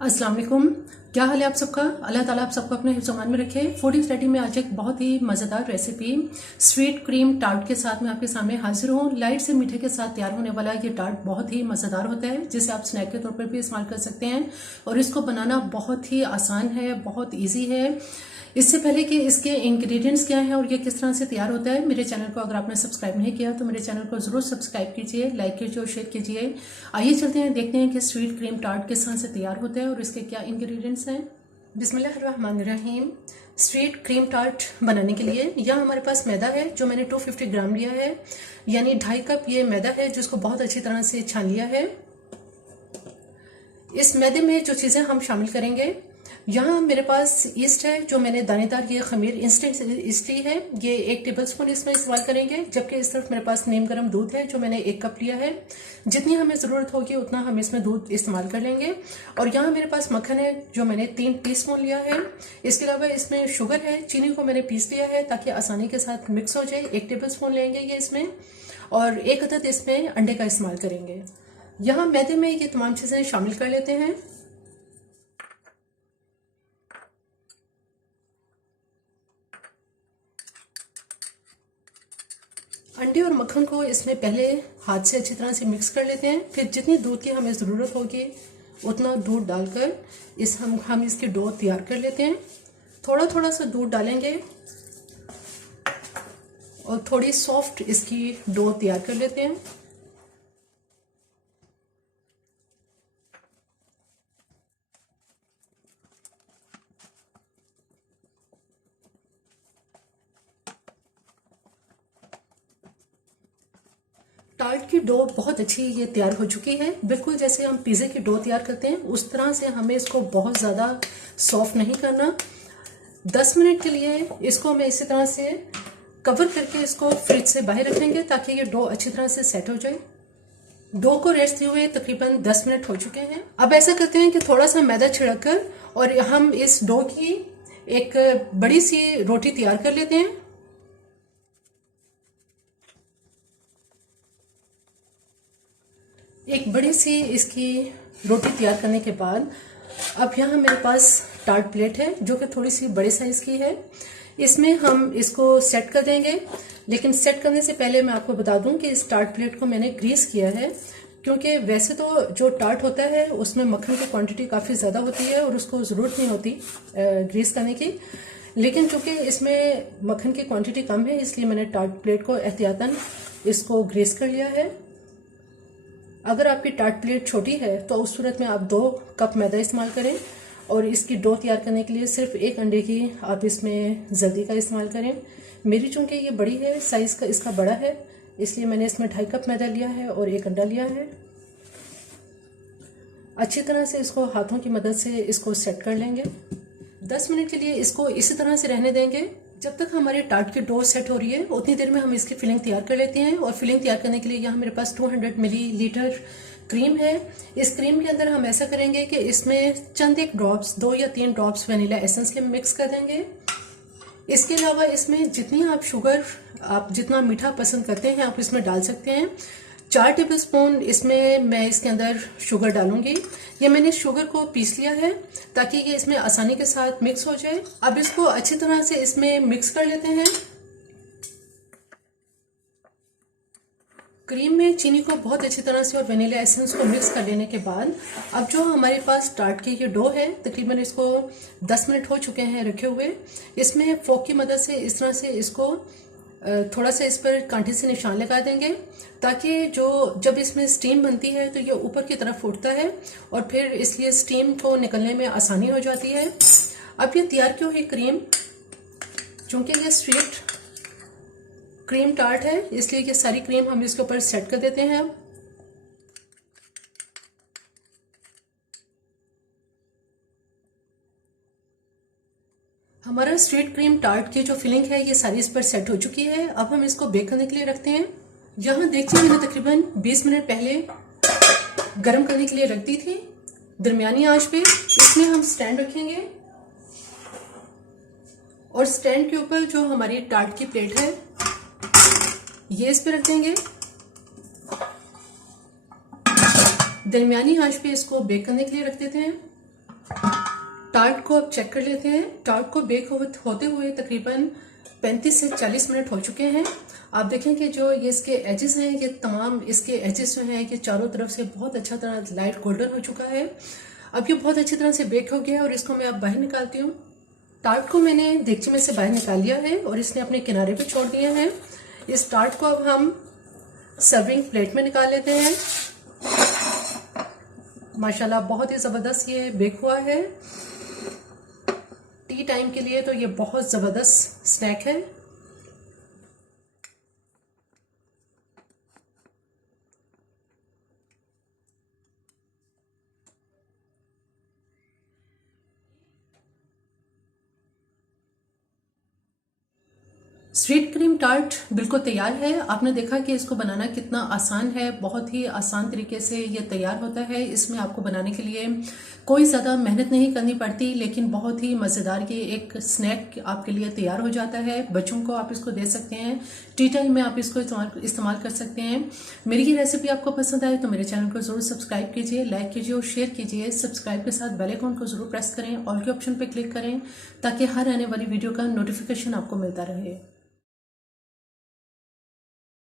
अस्सलाम वालेकुम। क्या हाल है आप सबका। अल्लाह ताला आप सबको अपने हिफ्ज़-ओ-मान में रखे। फूडी स्टडी में आज एक बहुत ही मज़ेदार रेसिपी स्वीट क्रीम टार्ट के साथ मैं आपके सामने हाजिर हूँ। लाइट से मीठे के साथ तैयार होने वाला ये टार्ट बहुत ही मज़ेदार होता है, जिसे आप स्नैक के तौर पर भी इस्तेमाल कर सकते हैं और इसको बनाना बहुत ही आसान है, बहुत ईजी है। इससे पहले कि इसके इंग्रेडिएंट्स क्या हैं और ये किस तरह से तैयार होता है, मेरे चैनल को अगर आपने सब्सक्राइब नहीं किया तो मेरे चैनल को जरूर सब्सक्राइब कीजिए, लाइक कीजिए और शेयर कीजिए। आइए चलते हैं, देखते हैं कि स्वीट क्रीम टार्ट किस तरह से तैयार होता है और इसके क्या इंग्रेडिएंट्स हैं। बिस्मिल्लाहिर्रहमानिर्रहीम। स्वीट क्रीम टार्ट बनाने के लिए यहाँ हमारे पास मैदा है जो मैंने 250 ग्राम लिया है, यानी 2.5 कप ये मैदा है जिसको बहुत अच्छी तरह से छान लिया है। इस मैदे में जो चीज़ें हम शामिल करेंगे, यहाँ मेरे पास ईस्ट है जो मैंने दानेदार ये खमीर इंस्टेंट ईस्ट ली है, ये 1 टेबलस्पून इसमें इस्तेमाल करेंगे। जबकि इस तरफ मेरे पास नीम गर्म दूध है जो मैंने 1 कप लिया है। जितनी हमें ज़रूरत होगी उतना हम इसमें दूध इस्तेमाल कर लेंगे। और यहाँ मेरे पास मक्खन है जो मैंने 3 टीस्पून लिया है। इसके अलावा इसमें शुगर है, चीनी को मैंने पीस लिया है ताकि आसानी के साथ मिक्स हो जाए। 1 टेबलस्पून लेंगे ये इसमें, और 1 अदद इसमें अंडे का इस्तेमाल करेंगे। यहाँ मैदे में ये तमाम चीज़ें शामिल कर लेते हैं। अंडे और मक्खन को इसमें पहले हाथ से अच्छी तरह से मिक्स कर लेते हैं। फिर जितनी दूध की हमें ज़रूरत होगी उतना दूध डालकर हम इसकी डो तैयार कर लेते हैं। थोड़ा थोड़ा सा दूध डालेंगे और थोड़ी सॉफ्ट इसकी डो तैयार कर लेते हैं। टार्ट की डो बहुत अच्छी ये तैयार हो चुकी है, बिल्कुल जैसे हम पिज़्ज़े की डो तैयार करते हैं उस तरह से। हमें इसको बहुत ज़्यादा सॉफ्ट नहीं करना। 10 मिनट के लिए इसको मैं इसी तरह से कवर करके इसको फ्रिज से बाहर रखेंगे ताकि ये डो अच्छी तरह से सेट हो जाए। डो को रेस्ट दिए हुए तकरीबन 10 मिनट हो चुके हैं। अब ऐसा करते हैं कि थोड़ा सा मैदा छिड़क कर और हम इस डो की एक बड़ी सी रोटी तैयार कर लेते हैं। एक बड़ी सी इसकी रोटी तैयार करने के बाद अब यहाँ मेरे पास टार्ट प्लेट है जो कि थोड़ी सी बड़े साइज की है। इसमें हम इसको सेट कर देंगे, लेकिन सेट करने से पहले मैं आपको बता दूं कि इस टार्ट प्लेट को मैंने ग्रीस किया है, क्योंकि वैसे तो जो टार्ट होता है उसमें मक्खन की क्वांटिटी काफ़ी ज़्यादा होती है और उसको ज़रूरत नहीं होती ग्रीस करने की। लेकिन चूंकि इसमें मक्खन की क्वांटिटी कम है इसलिए मैंने टार्ट प्लेट को एहतियातन इसको ग्रीस कर लिया है। अगर आपकी टार्ट प्लेट छोटी है तो उस सूरत में आप 2 कप मैदा इस्तेमाल करें और इसकी डो तैयार करने के लिए सिर्फ 1 अंडे की आप इसमें जर्दी का इस्तेमाल करें। मेरी चूंकि ये बड़ी है, साइज़ का इसका बड़ा है, इसलिए मैंने इसमें 2.5 कप मैदा लिया है और 1 अंडा लिया है। अच्छी तरह से इसको हाथों की मदद से इसको सेट कर लेंगे। 10 मिनट के लिए इसको इसी तरह से रहने देंगे। जब तक हमारे टार्ट की डो सेट हो रही है उतनी देर में हम इसकी फिलिंग तैयार कर लेते हैं। और फिलिंग तैयार करने के लिए यहाँ मेरे पास 200 मिलीलीटर क्रीम है। इस क्रीम के अंदर हम ऐसा करेंगे कि इसमें चंद एक ड्रॉप्स, 2 या 3 ड्रॉप्स वनीला एसेंस के मिक्स कर देंगे। इसके अलावा इसमें जितनी आप शुगर, आप जितना मीठा पसंद करते हैं आप इसमें डाल सकते हैं। 4 टेबलस्पून इसमें मैं इसके अंदर शुगर डालूंगी। ये मैंने शुगर को पीस लिया है ताकि ये इसमें आसानी के साथ मिक्स हो जाए। अब इसको अच्छी तरह से इसमें मिक्स कर लेते हैं। क्रीम में चीनी को बहुत अच्छी तरह से और वनीला एसेंस को मिक्स कर लेने के बाद अब जो हमारे पास टार्ट की ये डो है, तकरीबन इसको 10 मिनट हो चुके हैं रखे हुए। इसमें फोक की मदद से इस तरह से इसको थोड़ा सा इस पर कांटे से निशान लगा देंगे ताकि जब इसमें स्टीम बनती है तो ये ऊपर की तरफ उठता है और फिर इसलिए स्टीम को निकलने में आसानी हो जाती है। अब ये तैयार की हुई क्रीम, चूंकि ये स्वीट क्रीम टार्ट है इसलिए ये सारी क्रीम हम इसके ऊपर सेट कर देते हैं। अब हमारा स्वीट क्रीम टार्ट की जो फिलिंग है ये सारी इस पर सेट हो चुकी है। अब हम इसको बेक करने के लिए रखते हैं। यहाँ देखिए मैंने तकरीबन 20 मिनट पहले गर्म करने के लिए रख दी थी दरमियानी आंच पे। इसमें हम स्टैंड रखेंगे और स्टैंड के ऊपर जो हमारी टार्ट की प्लेट है ये इस पे रख देंगे। दरमियानी आंच पे इसको बेक करने के लिए रख देते हैं। टार्ट को अब चेक कर लेते हैं। टार्ट को बेक होते हुए तकरीबन 35 से 40 मिनट हो चुके हैं। आप देखें कि जो ये इसके एजेस हैं, ये तमाम इसके एजेस जो हैं, ये चारों तरफ से बहुत अच्छा तरह लाइट गोल्डन हो चुका है। अब ये बहुत अच्छी तरह से बेक हो गया है और इसको मैं अब बाहर निकालती हूँ। टार्ट को मैंने देगची में से बाहर निकाल लिया है और इसने अपने किनारे पे छोड़ दिया है। इस टार्ट को अब हम सर्विंग प्लेट में निकाल लेते हैं। माशाल्लाह बहुत ही ज़बरदस्त ये बेक हुआ है। टी टाइम के लिए तो ये बहुत ज़बरदस्त स्नैक है। स्वीट क्रीम टार्ट बिल्कुल तैयार है। आपने देखा कि इसको बनाना कितना आसान है, बहुत ही आसान तरीके से ये तैयार होता है। इसमें आपको बनाने के लिए कोई ज़्यादा मेहनत नहीं करनी पड़ती, लेकिन बहुत ही मज़ेदार ये एक स्नैक आपके लिए तैयार हो जाता है। बच्चों को आप इसको दे सकते हैं, टी टाइम में आप इसको इस्तेमाल कर सकते हैं। मेरी ये रेसिपी आपको पसंद आए तो मेरे चैनल को ज़रूर सब्सक्राइब कीजिए, लाइक कीजिए और शेयर कीजिए। सब्सक्राइब के साथ बेल आइकन को ज़रूर प्रेस करें, ऑल के ऑप्शन पर क्लिक करें ताकि हर आने वाली वीडियो का नोटिफिकेशन आपको मिलता रहे।